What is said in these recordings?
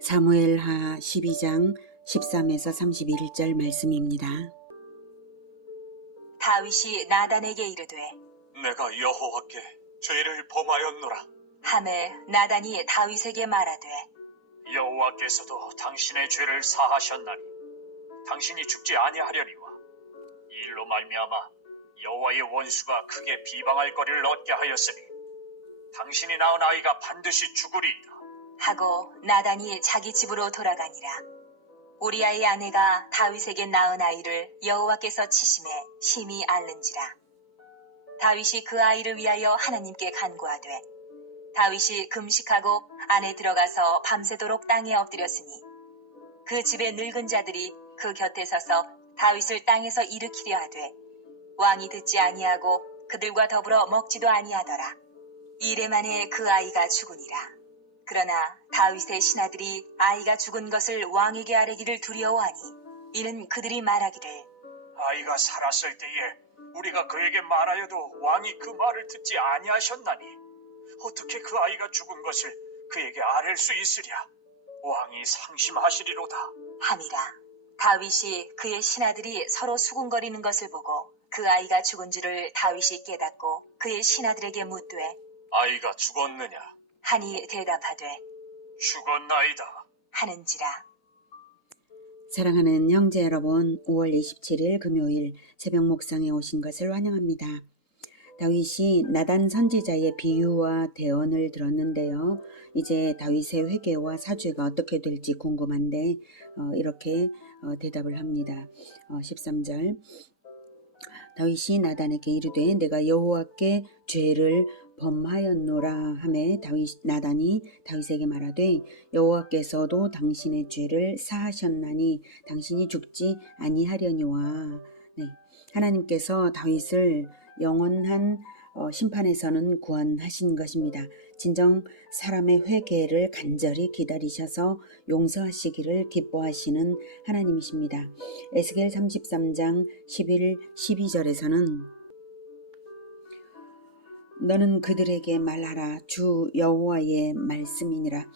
사무엘하 12장 13에서 31절 말씀입니다. 다윗이 나단에게 이르되 내가 여호와께 죄를 범하였노라. 하매 나단이 다윗에게 말하되 여호와께서도 당신의 죄를 사하셨나니 당신이 죽지 아니하려니와 이 일로 말미암아 여호와의 원수가 크게 비방할 거리를 얻게 하였으니 당신이 낳은 아이가 반드시 죽으리이다 하고 나단이 자기 집으로 돌아가니라. 우리아의 아내가 다윗에게 낳은 아이를 여호와께서 치심에 심히 앓는지라. 다윗이 그 아이를 위하여 하나님께 간구하되 다윗이 금식하고 안에 들어가서 밤새도록 땅에 엎드렸으니 그 집의 늙은 자들이 그 곁에 서서 다윗을 땅에서 일으키려 하되 왕이 듣지 아니하고 그들과 더불어 먹지도 아니하더라. 이레 만에 그 아이가 죽으니라. 그러나 다윗의 신하들이 아이가 죽은 것을 왕에게 아뢰기를 두려워하니 이는 그들이 말하기를 아이가 살았을 때에 우리가 그에게 말하여도 왕이 그 말을 듣지 아니하셨나니 어떻게 그 아이가 죽은 것을 그에게 아뢰 수 있으랴. 왕이 상심하시리로다 함이라. 다윗이 그의 신하들이 서로 수군거리는 것을 보고 그 아이가 죽은 줄을 다윗이 깨닫고 그의 신하들에게 묻되 아이가 죽었느냐. 하니 대답하되 죽었나이다 하는지라. 사랑하는 형제 여러분, 5월 27일 금요일 새벽 목상에 오신 것을 환영합니다. 다윗이 나단 선지자의 비유와 대언을 들었는데요. 이제 다윗의 회개와 사죄가 어떻게 될지 궁금한데 이렇게 대답을 합니다. 13절 다윗이 나단에게 이르되 내가 여호와께 죄를 범하였노라 하매 나단이 다윗에게 말하되 여호와께서도 당신의 죄를 사하셨나니 당신이 죽지 아니하려니와. 하나님께서 다윗을 영원한 심판에서는 구원하신 것입니다. 진정 사람의 회개를 간절히 기다리셔서 용서하시기를 기뻐하시는 하나님이십니다. 에스겔 33장 11, 12절에서는 너는 그들에게 말하라. 주 여호와의 말씀이니라.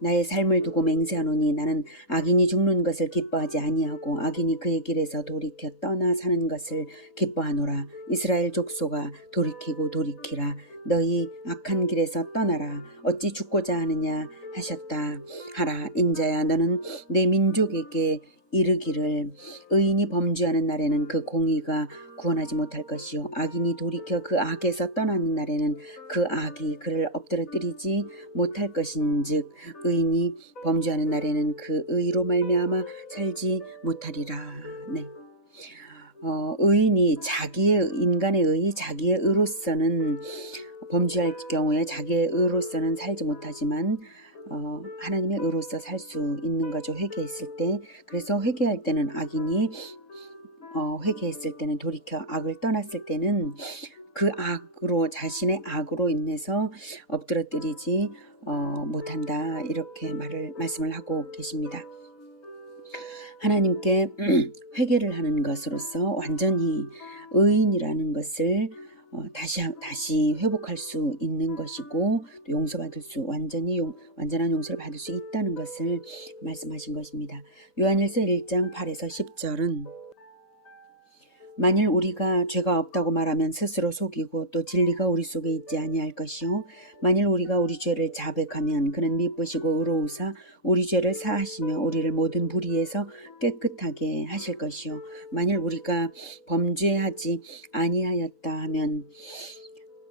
나의 삶을 두고 맹세하노니 나는 악인이 죽는 것을 기뻐하지 아니하고 악인이 그의 길에서 돌이켜 떠나 사는 것을 기뻐하노라. 이스라엘 족속아 돌이키고 돌이키라. 너희 악한 길에서 떠나라. 어찌 죽고자 하느냐 하셨다 하라. 인자야 너는 내 민족에게 이르기를 의인이 범죄하는 날에는 그 공의가 구원하지 못할 것이요 악인이 돌이켜 그 악에서 떠나는 날에는 그 악이 그를 엎드러뜨리지 못할 것인즉 의인이 범죄하는 날에는 그 의로 말미암아 살지 못하리라. 의인이 인간의 의, 자기의 의로서는 범죄할 경우에 자기의 의로서는 살지 못하지만 하나님의 의로서 살 수 있는 거죠. 회개했을 때. 그래서 회개할 때는 악인이 회개했을 때는 돌이켜 악을 떠났을 때는 그 악으로 자신의 악으로 인해서 엎드러뜨리지 못한다. 이렇게 말씀을 하고 계십니다. 하나님께 회개를 하는 것으로서 완전히 의인이라는 것을 다시 회복할 수 있는 것이고 또 용서받을 수 완전한 용서를 받을 수 있다는 것을 말씀하신 것입니다. 요한일서 1장 8에서 10절은 만일 우리가 죄가 없다고 말하면 스스로 속이고 또 진리가 우리 속에 있지 아니할 것이요 만일 우리가 우리 죄를 자백하면 그는 미쁘시고 의로우사 우리 죄를 사하시며 우리를 모든 불의에서 깨끗하게 하실 것이요 만일 우리가 범죄하지 아니하였다 하면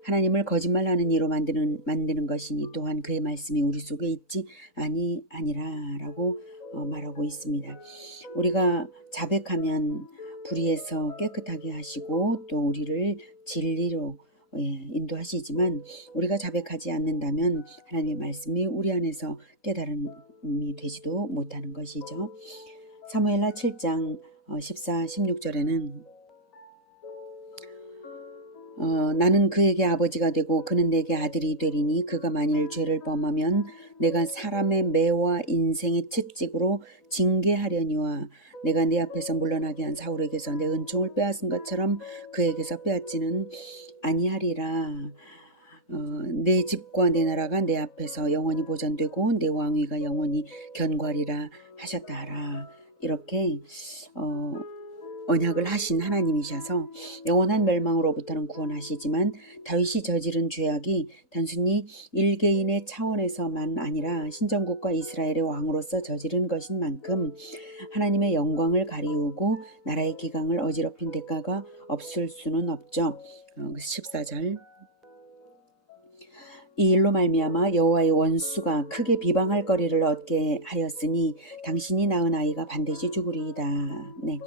하나님을 거짓말하는 이로 만드는 것이니 또한 그의 말씀이 우리 속에 있지 아니하니라라고 말하고 있습니다. 우리가 자백하면 불의에서 깨끗하게 하시고 또 우리를 진리로 인도하시지만 우리가 자백하지 않는다면 하나님의 말씀이 우리 안에서 깨달음이 되지도 못하는 것이죠. 사무엘하 7장 14, 16절에는 나는 그에게 아버지가 되고 그는 내게 아들이 되리니 그가 만일 죄를 범하면 내가 사람의 매와 인생의 채찍으로 징계하려니와 내가 네 앞에서 물러나게 한 사울에게서 내 은총을 빼앗은 것처럼 그에게서 빼앗지는 아니하리라 내 집과 내 나라가 내 앞에서 영원히 보존되고 내 왕위가 영원히 견고하리라 하셨다 하라. 이렇게 언약을 하신 하나님이셔서 영원한 멸망으로부터는 구원하시지만 다윗이 저지른 죄악이 단순히 일개인의 차원에서만 아니라 신정국과 이스라엘의 왕으로서 저지른 것인 만큼 하나님의 영광을 가리우고 나라의 기강을 어지럽힌 대가가 없을 수는 없죠. 14절 이 일로 말미암아 여호와의 원수가 크게 비방할 거리를 얻게 하였으니 당신이 낳은 아이가 반드시 죽으리이다. 네.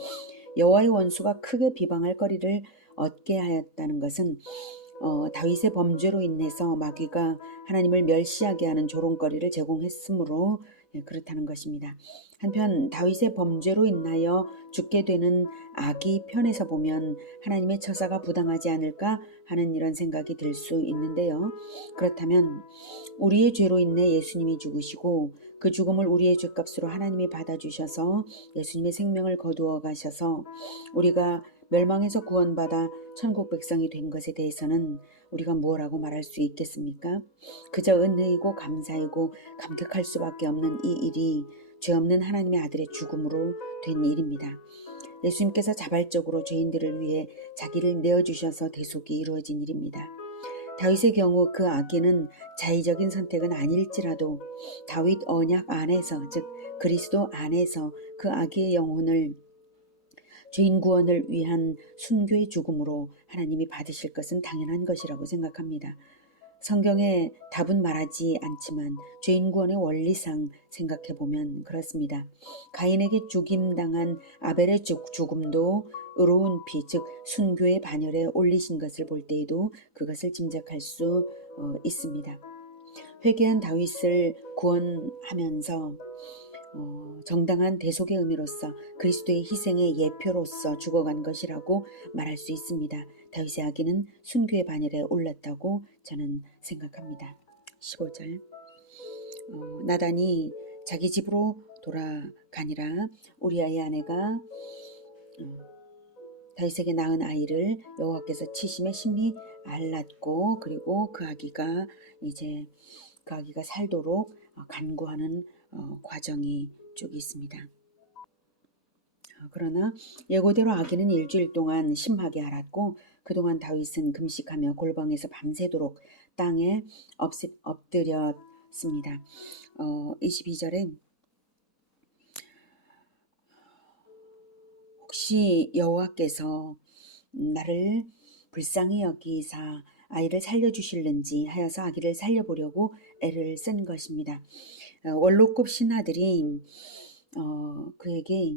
여호와의 원수가 크게 비방할 거리를 얻게 하였다는 것은 다윗의 범죄로 인해서 마귀가 하나님을 멸시하게 하는 조롱거리를 제공했으므로 그렇다는 것입니다. 한편 다윗의 범죄로 인하여 죽게 되는 아기 편에서 보면 하나님의 처사가 부당하지 않을까 하는 이런 생각이 들 수 있는데요. 그렇다면 우리의 죄로 인해 예수님이 죽으시고 그 죽음을 우리의 죄값으로 하나님이 받아주셔서 예수님의 생명을 거두어 가셔서 우리가 멸망에서 구원받아 천국 백성이 된 것에 대해서는 우리가 무엇라고 말할 수 있겠습니까? 그저 은혜이고 감사이고 감격할 수밖에 없는 이 일이 죄 없는 하나님의 아들의 죽음으로 된 일입니다. 예수님께서 자발적으로 죄인들을 위해 자기를 내어주셔서 대속이 이루어진 일입니다. 다윗의 경우 그 아기는 자의적인 선택은 아닐지라도 다윗 언약 안에서 즉 그리스도 안에서 그 아기의 영혼을 죄인 구원을 위한 순교의 죽음으로 하나님이 받으실 것은 당연한 것이라고 생각합니다. 성경에 답은 말하지 않지만 죄인 구원의 원리상 생각해보면 그렇습니다. 가인에게 죽임당한 아벨의 죽음도 의로운 피, 즉 순교의 반열에 올리신 것을 볼 때에도 그것을 짐작할 수 있습니다. 회개한 다윗을 구원하면서 정당한 대속의 의미로서 그리스도의 희생의 예표로서 죽어간 것이라고 말할 수 있습니다. 다윗의 아기는 순교의 반열에 올랐다고 저는 생각합니다. 15절 나단이 자기 집으로 돌아가니라. 우리아의 아내가 다윗에게 낳은 아이를 여호와께서 치심에 심히 알랐고 그리고 그 아기가 살도록 간구하는 과정이 쭉 있습니다. 그러나 예고대로 아기는 일주일 동안 심하게 앓았고 그동안 다윗은 금식하며 골방에서 밤새도록 땅에 엎드렸습니다. 22절에 혹시 여호와께서 나를 불쌍히 여기사 아이를 살려주실는지 하여서 아기를 살려보려고 애를 쓴 것입니다. 원로급 신하들이 그에게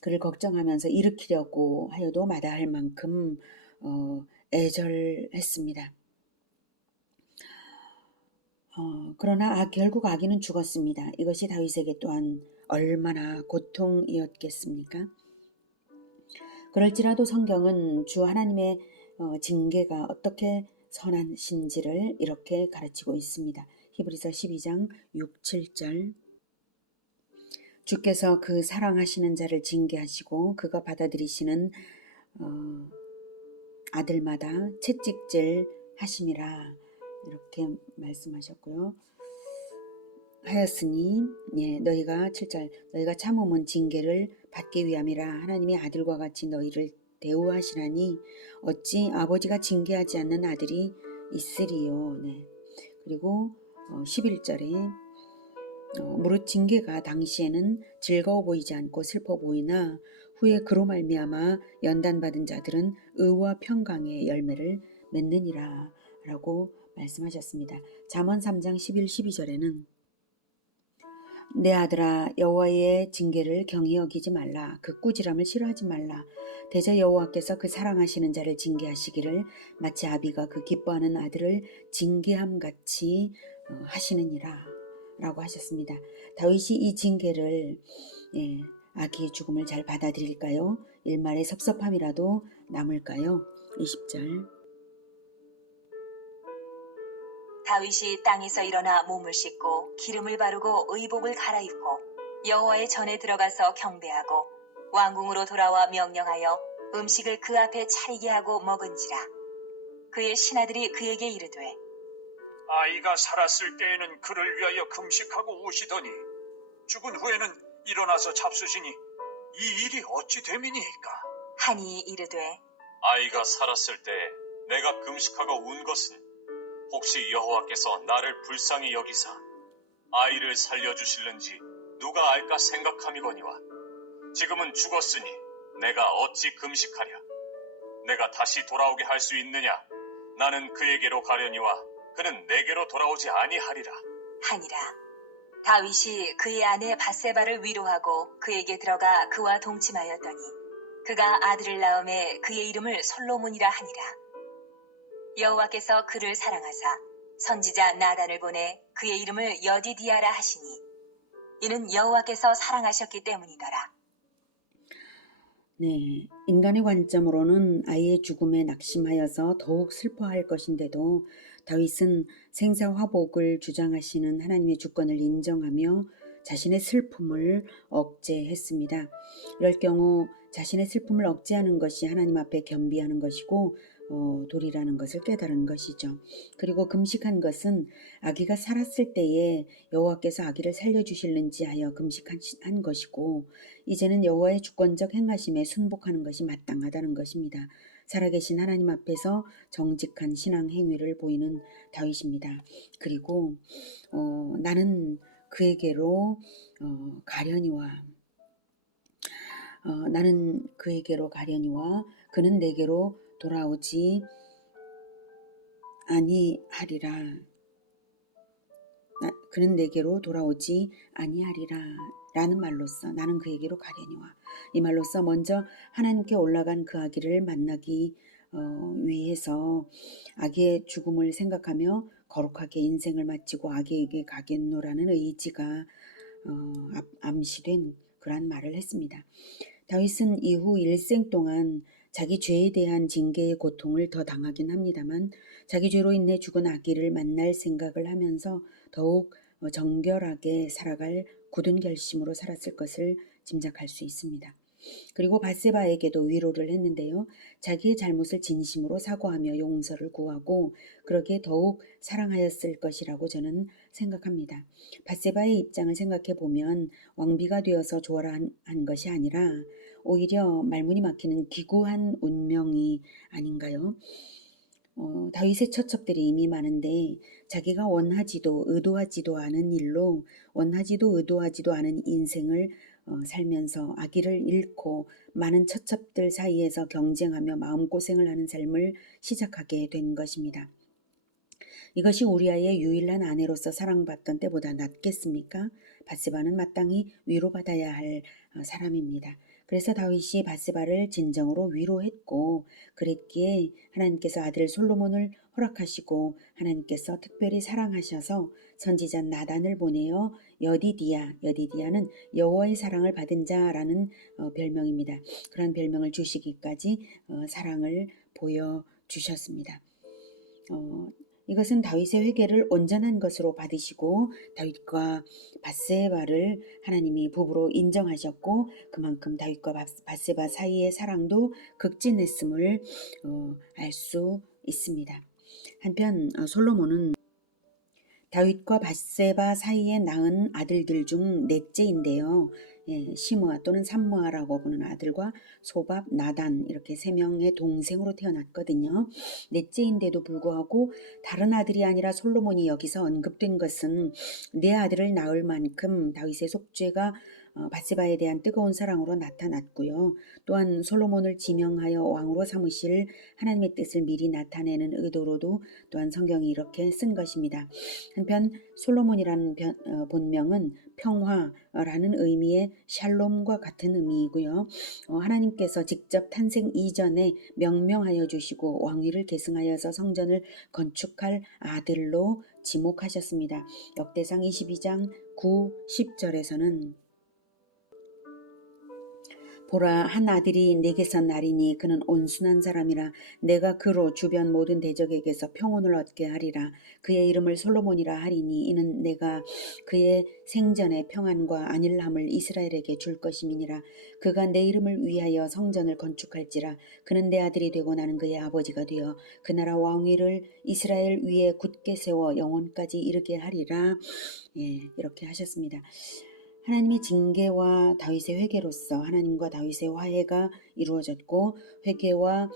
그를 걱정하면서 일으키려고 하여도 마다할 만큼 애절했습니다. 그러나 결국 아기는 죽었습니다. 이것이 다윗에게 또한 얼마나 고통이었겠습니까? 그럴지라도 성경은 주 하나님의 징계가 어떻게 선하신지를 이렇게 가르치고 있습니다. 히브리서 12장 6, 7절 주께서 그 사랑하시는 자를 징계하시고 그가 받아들이시는 아들마다 채찍질 하심이라 이렇게 말씀하셨고요. 하였으니 너희가 7절 너희가 참음은 징계를 받기 위함이라 하나님의 아들과 같이 너희를 대우하시라니 어찌 아버지가 징계하지 않는 아들이 있으리요. 그리고 11절에 무릇 징계가 당시에는 즐거워 보이지 않고 슬퍼 보이나 후에 그로 말미암아 연단받은 자들은 의와 평강의 열매를 맺느니라 라고 말씀하셨습니다. 잠언 3장 11, 12절에는 내 아들아 여호와의 징계를 경히 여기지 말라. 그 꾸지람을 싫어하지 말라. 대저 여호와께서 그 사랑하시는 자를 징계하시기를 마치 아비가 그 기뻐하는 아들을 징계함같이 하시느니라 라고 하셨습니다. 다윗이 이 징계를 아기의 죽음을 잘 받아들일까요? 일말의 섭섭함이라도 남을까요? 20절 다윗이 땅에서 일어나 몸을 씻고 기름을 바르고 의복을 갈아입고 여호와의 전에 들어가서 경배하고 왕궁으로 돌아와 명령하여 음식을 그 앞에 차리게 하고 먹은지라. 그의 신하들이 그에게 이르되 아이가 살았을 때에는 그를 위하여 금식하고 우시더니 죽은 후에는 일어나서 잡수시니 이 일이 어찌 됨이니이까? 하니 이르되 아이가 살았을 때 내가 금식하고 운 것은 혹시 여호와께서 나를 불쌍히 여기사 아이를 살려주실는지 누가 알까 생각함이거니와 지금은 죽었으니 내가 어찌 금식하랴? 내가 다시 돌아오게 할 수 있느냐? 나는 그에게로 가려니와 그는 내게로 돌아오지 아니하리라. 하니라. 다윗이 그의 아내 바세바를 위로하고 그에게 들어가 그와 동침하였더니 그가 아들을 낳음에 그의 이름을 솔로몬이라 하니라. 여호와께서 그를 사랑하사 선지자 나단을 보내 그의 이름을 여디디아라 하시니 이는 여호와께서 사랑하셨기 때문이더라. 네, 인간의 관점으로는 아이의 죽음에 낙심하여서 더욱 슬퍼할 것인데도 다윗은 생사화복을 주장하시는 하나님의 주권을 인정하며 자신의 슬픔을 억제했습니다. 이럴 경우 자신의 슬픔을 억제하는 것이 하나님 앞에 겸비하는 것이고 도리라는 것을 깨달은 것이죠. 그리고 금식한 것은 아기가 살았을 때에 여호와께서 아기를 살려주실는지 하여 금식한 것이고 이제는 여호와의 주권적 행하심에 순복하는 것이 마땅하다는 것입니다. 살아계신 하나님 앞에서 정직한 신앙 행위를 보이는 다윗입니다. 그리고 나는 그에게로 가려니와 그는 내게로 돌아오지 아니하리라. 그는 내게로 돌아오지 아니하리라 라는 말로써 나는 그에게로 가려니와 이 말로써 먼저 하나님께 올라간 그 아기를 만나기 위해서 아기의 죽음을 생각하며 거룩하게 인생을 마치고 아기에게 가겠노라는 의지가 암시된 그러한 말을 했습니다. 다윗은 이후 일생 동안 자기 죄에 대한 징계의 고통을 더 당하긴 합니다만 자기 죄로 인해 죽은 아기를 만날 생각을 하면서 더욱 정결하게 살아갈 굳은 결심으로 살았을 것을 짐작할 수 있습니다. 그리고 바세바에게도 위로를 했는데요. 자기의 잘못을 진심으로 사과하며 용서를 구하고 그러기에 더욱 사랑하였을 것이라고 저는 생각합니다. 바세바의 입장을 생각해 보면 왕비가 되어서 좋아라 한 것이 아니라 오히려 말문이 막히는 기구한 운명이 아닌가요? 다윗의 처첩들이 이미 많은데 자기가 원하지도 의도하지도 않은 일로 원하지도 의도하지도 않은 인생을 살면서 아기를 잃고 많은 처첩들 사이에서 경쟁하며 마음고생을 하는 삶을 시작하게 된 것입니다. 이것이 우리아의 유일한 아내로서 사랑받던 때보다 낫겠습니까? 바세바는 마땅히 위로받아야 할 사람입니다. 그래서 다윗이 바세바를 진정으로 위로했고 그랬기에 하나님께서 아들 솔로몬을 허락하시고 하나님께서 특별히 사랑하셔서 선지자 나단을 보내어 여디디아는 여호와의 사랑을 받은 자라는 별명입니다. 그런 별명을 주시기까지 사랑을 보여주셨습니다. 이것은 다윗의 회개를 온전한 것으로 받으시고 다윗과 바세바를 하나님이 부부로 인정하셨고 그만큼 다윗과 바세바 사이의 사랑도 극진했음을 알 수 있습니다. 한편 솔로몬은 다윗과 바세바 사이에 낳은 아들들 중 넷째인데요. 시므아 또는 삼므아라고 부르는 아들과 소밥, 나단 이렇게 세 명의 동생으로 태어났거든요. 넷째인데도 불구하고 다른 아들이 아니라 솔로몬이 여기서 언급된 것은 내 아들을 낳을 만큼 다윗의 속죄가 바세바에 대한 뜨거운 사랑으로 나타났고요. 또한 솔로몬을 지명하여 왕으로 삼으실 하나님의 뜻을 미리 나타내는 의도로도 또한 성경이 이렇게 쓴 것입니다. 한편 솔로몬이라는 본명은 평화라는 의미의 샬롬과 같은 의미이고요. 하나님께서 직접 탄생 이전에 명명하여 주시고 왕위를 계승하여서 성전을 건축할 아들로 지목하셨습니다. 역대상 22장 9, 10절에서는 보라, 한 아들이 내게서 나리니 그는 온순한 사람이라. 내가 그로 주변 모든 대적에게서 평온을 얻게 하리라. 그의 이름을 솔로몬이라 하리니 이는 내가 그의 생전에 평안과 안일함을 이스라엘에게 줄 것임이니라. 그가 내 이름을 위하여 성전을 건축할지라. 그는 내 아들이 되고 나는 그의 아버지가 되어 그 나라 왕위를 이스라엘 위에 굳게 세워 영원까지 이르게 하리라. 이렇게 하셨습니다. 하나님의 징계와 다윗의 회개로서 하나님과 다윗의 화해가 이루어졌고, 회개와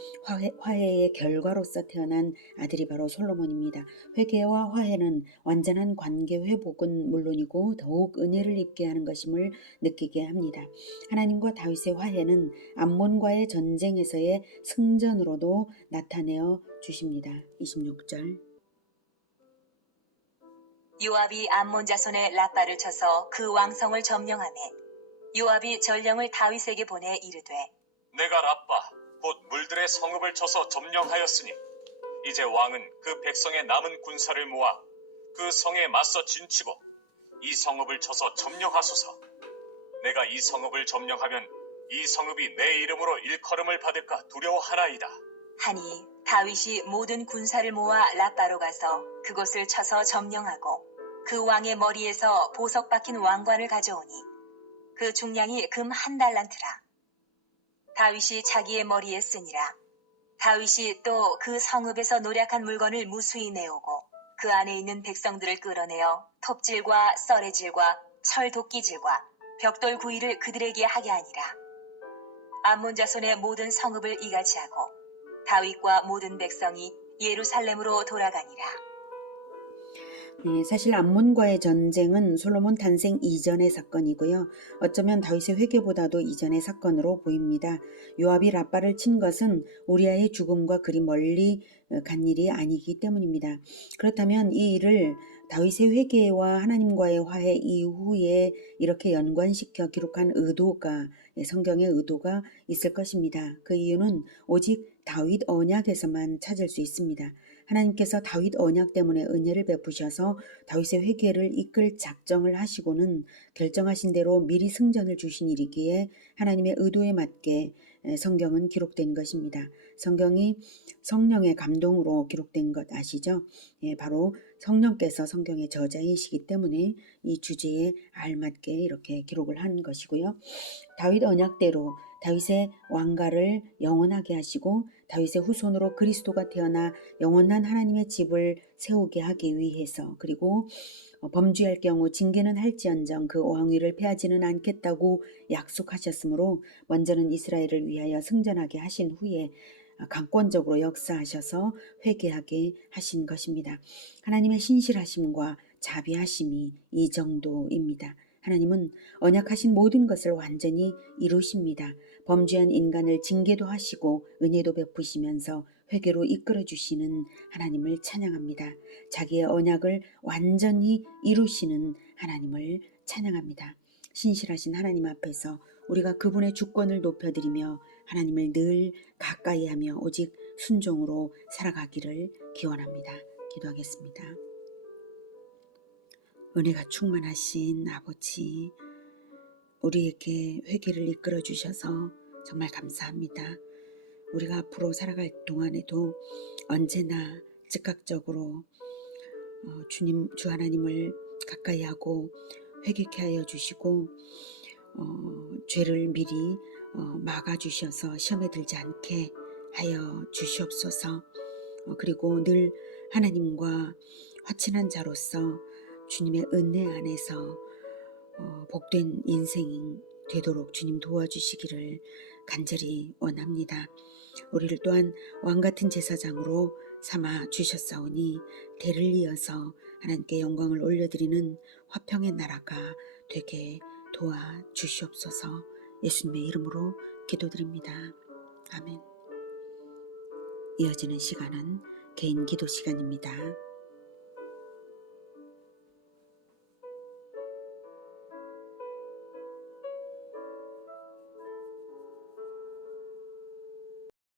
화해의 결과로서 태어난 아들이 바로 솔로몬입니다. 회개와 화해는 완전한 관계 회복은 물론이고 더욱 은혜를 입게 하는 것임을 느끼게 합니다. 하나님과 다윗의 화해는 암몬과의 전쟁에서의 승전으로도 나타내어 주십니다. 26절. 요압이 암몬 자손의 라빠를 쳐서 그 왕성을 점령하매 요압이 전령을 다윗에게 보내 이르되 내가 라빠 곧 물들의 성읍을 쳐서 점령하였으니 이제 왕은 그 백성의 남은 군사를 모아 그 성에 맞서 진치고 이 성읍을 쳐서 점령하소서. 내가 이 성읍을 점령하면 이 성읍이 내 이름으로 일컬음을 받을까 두려워하나이다. 하니 다윗이 모든 군사를 모아 라빠로 가서 그곳을 쳐서 점령하고 그 왕의 머리에서 보석 박힌 왕관을 가져오니 그 중량이 금 1달란트라. 다윗이 자기의 머리에 쓰니라. 다윗이 또 그 성읍에서 노략한 물건을 무수히 내오고 그 안에 있는 백성들을 끌어내어 톱질과 썰의질과 철도끼질과 벽돌 구이를 그들에게 하게 하니라. 암몬 자손의 모든 성읍을 이같이 하고 다윗과 모든 백성이 예루살렘으로 돌아가니라. 사실 암몬과의 전쟁은 솔로몬 탄생 이전의 사건이고요. 어쩌면 다윗의 회개보다도 이전의 사건으로 보입니다. 요압이 라빠를 친 것은 우리아의 죽음과 그리 멀리 간 일이 아니기 때문입니다. 그렇다면 이 일을 다윗의 회개와 하나님과의 화해 이후에 이렇게 연관시켜 기록한 의도가, 성경의 의도가 있을 것입니다. 그 이유는 오직 다윗 언약에서만 찾을 수 있습니다. 하나님께서 다윗 언약 때문에 은혜를 베푸셔서 다윗의 회개를 이끌 작정을 하시고는 결정하신 대로 미리 승전을 주신 일이기에 하나님의 의도에 맞게 성경은 기록된 것입니다. 성경이 성령의 감동으로 기록된 것 아시죠? 바로 성령께서 성경의 저자이시기 때문에 이 주제에 알맞게 이렇게 기록을 한 것이고요. 다윗 언약대로 다윗의 왕가를 영원하게 하시고 다윗의 후손으로 그리스도가 태어나 영원한 하나님의 집을 세우게 하기 위해서, 그리고 범죄할 경우 징계는 할지언정 그 왕위를 패하지는 않겠다고 약속하셨으므로 먼저는 이스라엘을 위하여 승전하게 하신 후에 강권적으로 역사하셔서 회개하게 하신 것입니다. 하나님의 신실하심과 자비하심이 이 정도입니다. 하나님은 언약하신 모든 것을 완전히 이루십니다. 범죄한 인간을 징계도 하시고 은혜도 베푸시면서 회개로 이끌어 주시는 하나님을 찬양합니다. 자기의 언약을 완전히 이루시는 하나님을 찬양합니다. 신실하신 하나님 앞에서 우리가 그분의 주권을 높여드리며 하나님을 늘 가까이하며 오직 순종으로 살아가기를 기원합니다. 기도하겠습니다. 은혜가 충만하신 아버지, 우리에게 회개를 이끌어 주셔서 정말 감사합니다. 우리가 앞으로 살아갈 동안에도 언제나 즉각적으로 주 하나님을 가까이 하고 회개케 하여 주시고 죄를 미리 막아주셔서 시험에 들지 않게 하여 주시옵소서. 그리고 늘 하나님과 화친한 자로서 주님의 은혜 안에서 복된 인생이 되도록 주님 도와주시기를 간절히 원합니다. 우리를 또한 왕같은 제사장으로 삼아 주셨사오니 대를 이어서 하나님께 영광을 올려드리는 화평의 나라가 되게 도와주시옵소서. 예수님의 이름으로 기도드립니다. 아멘. 이어지는 시간은 개인 기도 시간입니다.